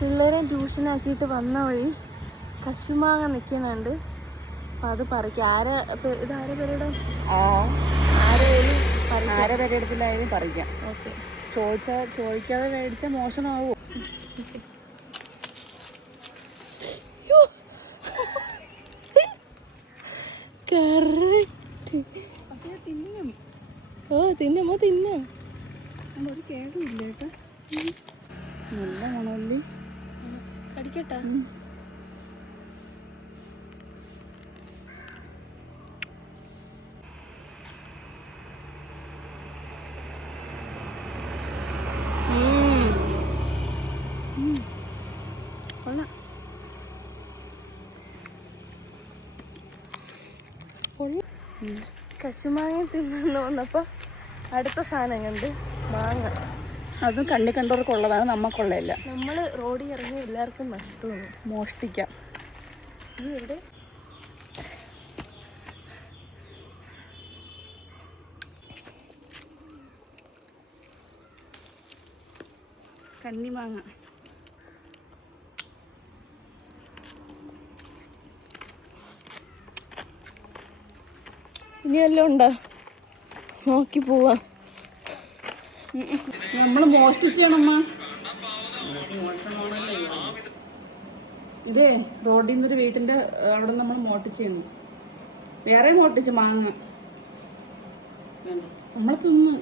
പിള്ളേരെ ട്യൂഷനാക്കിയിട്ട് വന്ന വഴി കശുമാങ്ങ നിൽക്കുന്നുണ്ട്. അപ്പം അത് പറിക്കാം. ഇതാരെ പേരുടെ ആരെ പേരെടുത്തില്ലായാലും പറിക്കാം. ഓക്കെ. ചോദിക്കാതെ മേടിച്ചാൽ മോശമാവോ? കറക്റ്റ്. പക്ഷേ തിന്നും. തിന്നമ്മ തിന്നാം. ഒരു കേടുമില്ല കേട്ടോ. നല്ല മണമല്ലി. കടിക്കട്ടാ. കശുമാങ്ങ തിന്നു വന്നപ്പോൾ അടുത്ത സാധനം കണ്ട് മാങ്ങ. അതും കണ്ണി കണ്ടവർക്കുള്ളതാണ്, നമുക്കുള്ളതല്ല. നമ്മൾ റോഡിൽ ഇറങ്ങി എല്ലാവർക്കും നഷ്ടമാണ്. മോഷ്ടിക്കാം. എവിടെ കണ്ണിമാങ്ങ. ഇനി വല്ലതും ഉണ്ടോ നോക്കി പോവാ. നമ്മൾ മോഷ്ടിച്ചേണമ്മ. ഇതേ റോഡിൽ നിന്നൊരു വീട്ടിന്റെ അവിടെ നമ്മൾ മോട്ടിച്ചാണ്. വേറെ മോട്ടിച്ചു മാങ്ങ നമ്മളെ തിന്ന്.